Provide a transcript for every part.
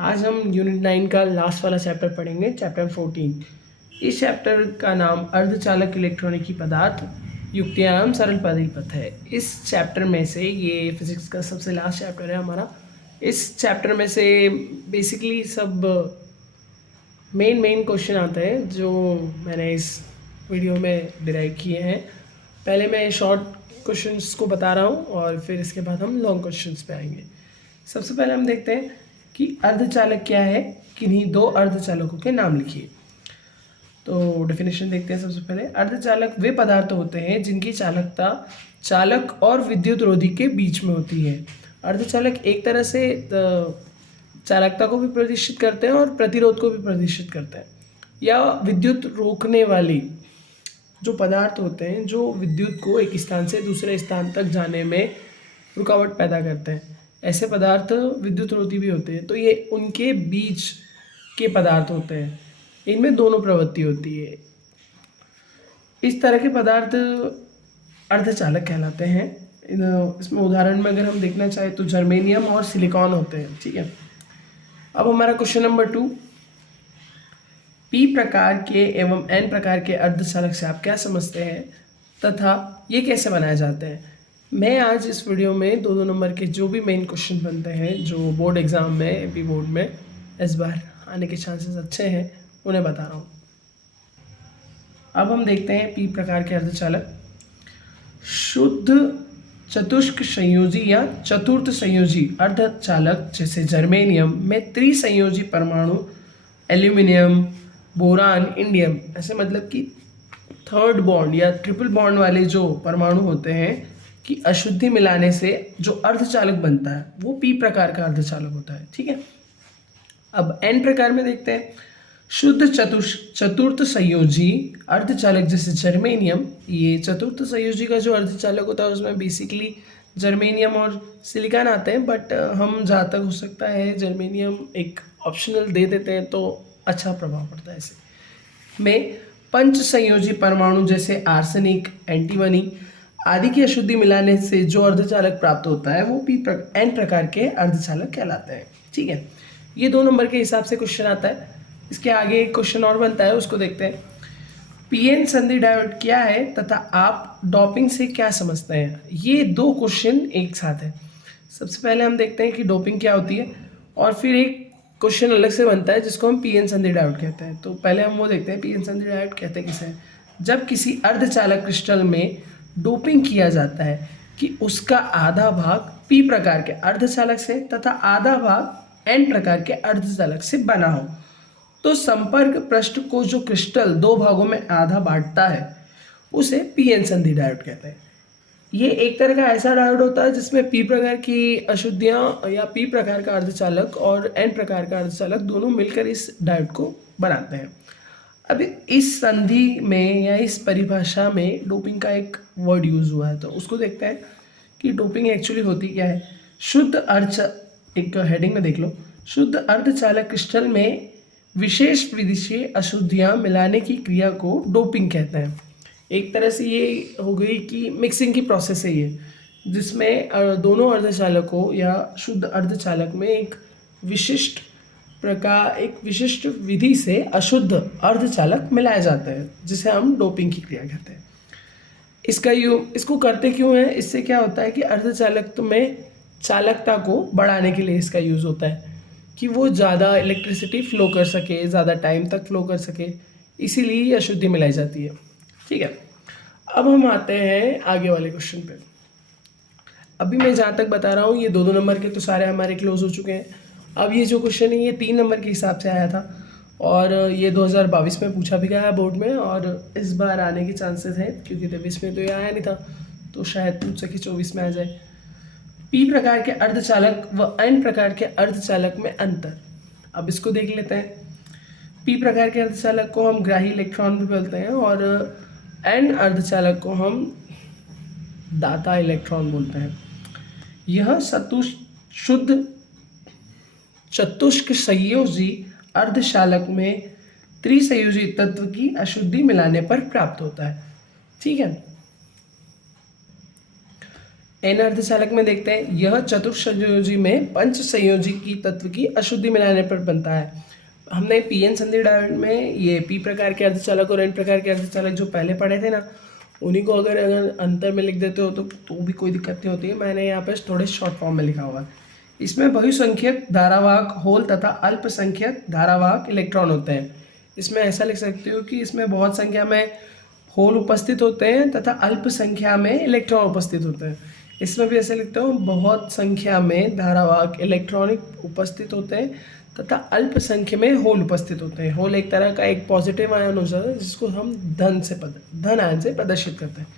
आज हम यूनिट 9 का लास्ट वाला चैप्टर पढ़ेंगे, चैप्टर 14। इस चैप्टर का नाम अर्धचालक इलेक्ट्रॉनिकी पदार्थ युक्तियाँ एवं सरल परिपथ है। इस चैप्टर में से ये फिजिक्स का सबसे लास्ट चैप्टर है हमारा। इस चैप्टर में से बेसिकली सब मेन क्वेश्चन आते हैं जो मैंने इस वीडियो में डिराइव किए हैं। पहले मैं शॉर्ट क्वेश्चंस को बता रहा हूँ और फिर इसके बाद हम लॉन्ग क्वेश्चंस पे आएंगे। सबसे पहले हम देखते हैं कि अर्धचालक क्या है। किन्हीं दो अर्धचालकों के नाम लिखिए। तो डेफिनेशन देखते हैं। सबसे पहले अर्धचालक वे पदार्थ होते हैं जिनकी चालकता चालक और विद्युत रोधी के बीच में होती है। अर्धचालक एक तरह से चालकता को भी प्रदर्शित करते हैं और प्रतिरोध को भी प्रदर्शित करते हैं। या विद्युत रोकने वाली जो पदार्थ होते हैं जो विद्युत को एक स्थान से दूसरे स्थान तक जाने में रुकावट पैदा करते हैं, ऐसे पदार्थ विद्युत रोधी भी होते हैं। तो ये उनके बीच के पदार्थ होते हैं, इनमें दोनों प्रवृत्ति होती है। इस तरह के पदार्थ अर्धचालक कहलाते हैं। इसमें उदाहरण में अगर हम देखना चाहें तो जर्मेनियम और सिलिकॉन होते हैं। ठीक है, अब हमारा क्वेश्चन नंबर 2, पी प्रकार के एवं एन प्रकार के अर्धचालक से आप क्या समझते हैं तथा ये कैसे बनाए जाते हैं। मैं आज इस वीडियो में दो नंबर के जो भी मेन क्वेश्चन बनते हैं जो बोर्ड एग्जाम में एमपी बोर्ड में इस बार आने के चांसेस अच्छे हैं उन्हें बता रहा हूँ। अब हम देखते हैं पी प्रकार के अर्धचालक। शुद्ध चतुष्क संयोजी या चतुर्थ संयोजी अर्धचालक जैसे जर्मेनियम में त्रिसंयोजी परमाणु, एल्यूमिनियम, बोरान, इंडियम, ऐसे मतलब कि थर्ड बॉन्ड या ट्रिपल बॉन्ड वाले जो परमाणु होते हैं कि अशुद्धि मिलाने से जो अर्धचालक बनता है वो पी प्रकार का अर्धचालक होता है। ठीक है, अब एन प्रकार में देखते हैं। शुद्ध चतुर्थ संयोजी अर्धचालक जैसे जर्मेनियम, ये चतुर्थ संयोजी का जो अर्धचालक होता है उसमें बेसिकली जर्मेनियम और सिलिकॉन आते हैं, बट हम जहाँ तक हो सकता है जर्मेनियम एक ऑप्शनल दे देते हैं तो अच्छा प्रभाव पड़ता है। ऐसे में पंच संयोजी परमाणु जैसे आर्सेनिक, एंटीमनी आदि की अशुद्धि मिलाने से जो अर्धचालक प्राप्त होता है वो एन प्रकार के अर्धचालक कहलाते हैं। ठीक है, ये 2 नंबर के हिसाब से क्वेश्चन आता है। इसके आगे एक क्वेश्चन और बनता है, उसको देखते हैं। पीएन संधि डायोड क्या है तथा आप डोपिंग से क्या समझते हैं। ये 2 क्वेश्चन एक साथ है। सबसे पहले हम देखते हैं कि डोपिंग क्या होती है और फिर एक क्वेश्चन अलग से बनता है जिसको हम पीएन संधि डायोड कहते हैं। तो पहले हम वो देखते हैं पीएन संधि डायोड कहते हैं किसे। जब किसी अर्धचालक क्रिस्टल में डोपिंग किया जाता है कि उसका आधा भाग पी प्रकार के अर्धचालक से तथा आधा भाग एन प्रकार के अर्धचालक से बना हो तो संपर्क पृष्ठ को जो क्रिस्टल 2 भागों में आधा बांटता है उसे पीएन संधि डायोड कहते हैं। ये एक तरह का ऐसा डायोड होता है जिसमें पी प्रकार की अशुद्धियाँ या पी प्रकार का अर्धचालक और एन प्रकार का अर्धचालक दोनों मिलकर इस डायोड को बनाते हैं। अब इस संधि में या इस परिभाषा में डोपिंग का एक वर्ड यूज हुआ है तो उसको देखते हैं कि डोपिंग एक्चुअली होती क्या है। एक हेडिंग में देख लो, शुद्ध अर्धचालक क्रिस्टल में विशेष विधि से अशुद्धियाँ मिलाने की क्रिया को डोपिंग कहते हैं। एक तरह से ये हो गई कि मिक्सिंग की प्रोसेस है ये, जिसमें दोनों अर्धचालकों या शुद्ध अर्धचालक में एक विशिष्ट विधि से अशुद्ध अर्धचालक मिलाए जाते हैं जिसे हम डोपिंग की क्रिया कहते हैं। इसको करते क्यों है, इससे क्या होता है कि अर्धचालक में चालकता को बढ़ाने के लिए इसका यूज़ होता है कि वो ज़्यादा इलेक्ट्रिसिटी फ्लो कर सके, ज़्यादा टाइम तक फ्लो कर सके, इसीलिए ये अशुद्धि मिलाई जाती है। ठीक है, अब हम आते हैं आगे वाले क्वेश्चन पे। अभी मैं जहाँ तक बता रहा हूँ ये 2 नंबर के तो सारे हमारे क्लोज हो चुके हैं। अब ये जो क्वेश्चन है ये 3 नंबर के हिसाब से आया था और ये 2022 में पूछा भी गया है बोर्ड में और इस बार आने के चांसेस हैं क्योंकि 23 में तो ये आया नहीं था तो शायद पूछ सके 24 में आ जाए। पी प्रकार के अर्धचालक व एन प्रकार के अर्धचालक में अंतर। अब इसको देख लेते हैं। पी प्रकार के अर्धचालक को हम ग्राही इलेक्ट्रॉन भी बोलते हैं और एन अर्धचालक को हम दाता इलेक्ट्रॉन बोलते हैं। यह शुद्ध चतुष्क संयोजी अर्धचालक में त्रिसंयोजी तत्व की अशुद्धि मिलाने पर प्राप्त होता है। ठीक है, एन अर्धचालक में देखते हैं, यह चतुर्थ संयोजी में पंच संयोजी की तत्व की अशुद्धि मिलाने पर बनता है। हमने पीएन संधि डायोड में ये पी प्रकार के अर्धचालक और एन प्रकार के अर्धचालक जो पहले पढ़े थे ना, उन्हीं को अगर अंतर में लिख देते हो तो भी कोई दिक्कत नहीं होती है। मैंने यहाँ पे थोड़े शॉर्ट फॉर्म में लिखा हुआ है। इसमें बहुसंख्यक धारावाहक होल तथा अल्पसंख्यक धारावाहक इलेक्ट्रॉन होते हैं। इसमें ऐसा लिख सकते हो कि इसमें बहुत संख्या में होल उपस्थित होते हैं तथा अल्प संख्या में इलेक्ट्रॉन उपस्थित होते हैं। इसमें भी ऐसे लिखता हूँ, बहुत संख्या में धारावाहक इलेक्ट्रॉनिक उपस्थित होते हैं तथा अल्प संख्या में होल उपस्थित होते हैं। होल एक तरह का एक पॉजिटिव आयन हो जाता है जिसको हम धन आयन से प्रदर्शित करते हैं।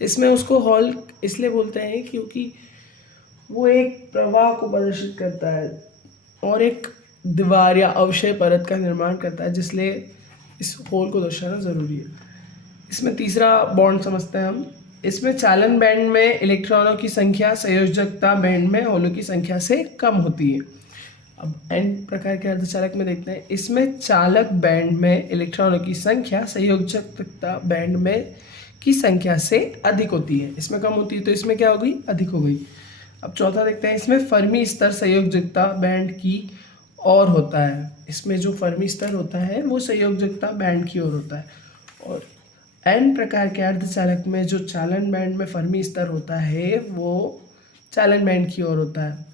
इसमें उसको होल इसलिए बोलते हैं क्योंकि वो एक प्रवाह को प्रदर्शित करता है और एक दीवार या अवक्षय परत का निर्माण करता है, जिसलिए इस होल को दर्शाना ज़रूरी है। इसमें तीसरा बॉन्ड समझते हैं हम। इसमें चालन बैंड में इलेक्ट्रॉनों की संख्या संयोजकता बैंड में होलों की संख्या से कम होती है। अब एन प्रकार के अर्धचालक में देखते हैं, इसमें चालक बैंड में इलेक्ट्रॉनों की संख्या संयोजकता बैंड में की संख्या से अधिक होती है। इसमें कम होती है तो इसमें क्या हो गई, अधिक हो गई। अब चौथा देखते हैं, इसमें फर्मी स्तर संयोजकता बैंड की ओर होता है। इसमें जो फर्मी स्तर होता है वो संयोजकता बैंड की ओर होता है। और एन प्रकार के अर्धचालक में जो चालन बैंड में फर्मी स्तर होता है वो चालन बैंड की ओर होता है।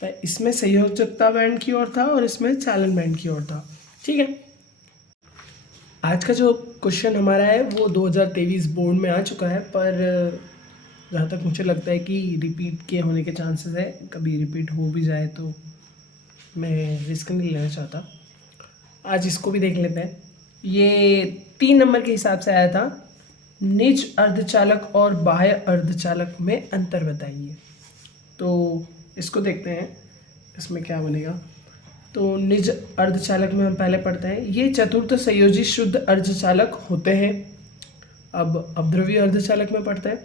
तो इसमें संयोजकता बैंड की ओर था और इसमें चालन बैंड की ओर था। ठीक है, आज का जो क्वेश्चन हमारा है वो 2023 बोर्ड में आ चुका है, पर जहाँ तक मुझे लगता है कि रिपीट के होने के चांसेस है। कभी रिपीट हो भी जाए तो मैं रिस्क नहीं लेना चाहता। आज इसको भी देख लेते हैं। ये 3 नंबर के हिसाब से आया था, निज अर्धचालक और बाह्य अर्धचालक में अंतर बताइए। तो इसको देखते हैं इसमें क्या बनेगा। तो निज अर्धचालक में हम पहले पढ़ते हैं, ये चतुर्थ संयोजी शुद्ध अर्धचालक होते हैं। अब अवद्रव्य अर्धचालक में पढ़ते हैं,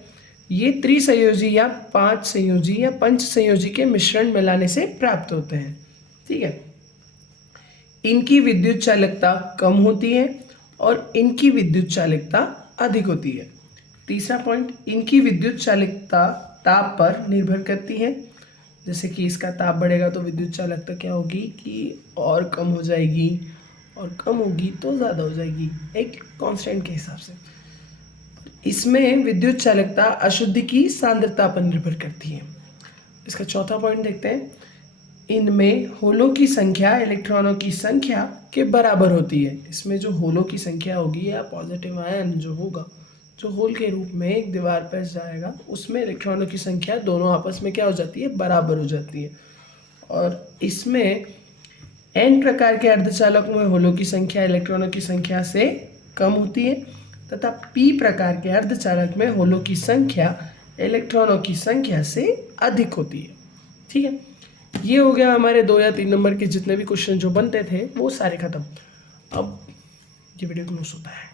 ये त्रिसंयोजी या 5 संयोजी या पंच संयोजी के मिश्रण मिलाने से प्राप्त होते हैं। ठीक है, इनकी विद्युत चालकता कम होती है और इनकी विद्युत चालकता अधिक होती है। तीसरा पॉइंट, इनकी विद्युत चालकता ताप पर निर्भर करती है। जैसे कि इसका ताप बढ़ेगा तो विद्युत चालकता क्या होगी कि और कम हो जाएगी, और कम होगी तो ज़्यादा हो जाएगी, एक कांस्टेंट के हिसाब से। इसमें विद्युत चालकता अशुद्धि की सांद्रता पर निर्भर करती है। इसका चौथा पॉइंट देखते हैं, इनमें होलों की संख्या इलेक्ट्रॉनों की संख्या के बराबर होती है। इसमें जो होलों की संख्या होगी या पॉजिटिव आयन जो होगा, जो होल के रूप में एक दीवार पर जाएगा, उसमें इलेक्ट्रॉनों की संख्या दोनों आपस में क्या हो जाती है, बराबर हो जाती है। और इसमें एन प्रकार के अर्धचालकों में होलों की संख्या इलेक्ट्रॉनों की संख्या से कम होती है तथा पी प्रकार के अर्धचालक में होलों की संख्या इलेक्ट्रॉनों की संख्या से अधिक होती है। ठीक है, ये हो गया हमारे 2 या 3 नंबर के जितने भी क्वेश्चन जो बनते थे वो सारे खत्म। अब ये वीडियो क्लोज होता है।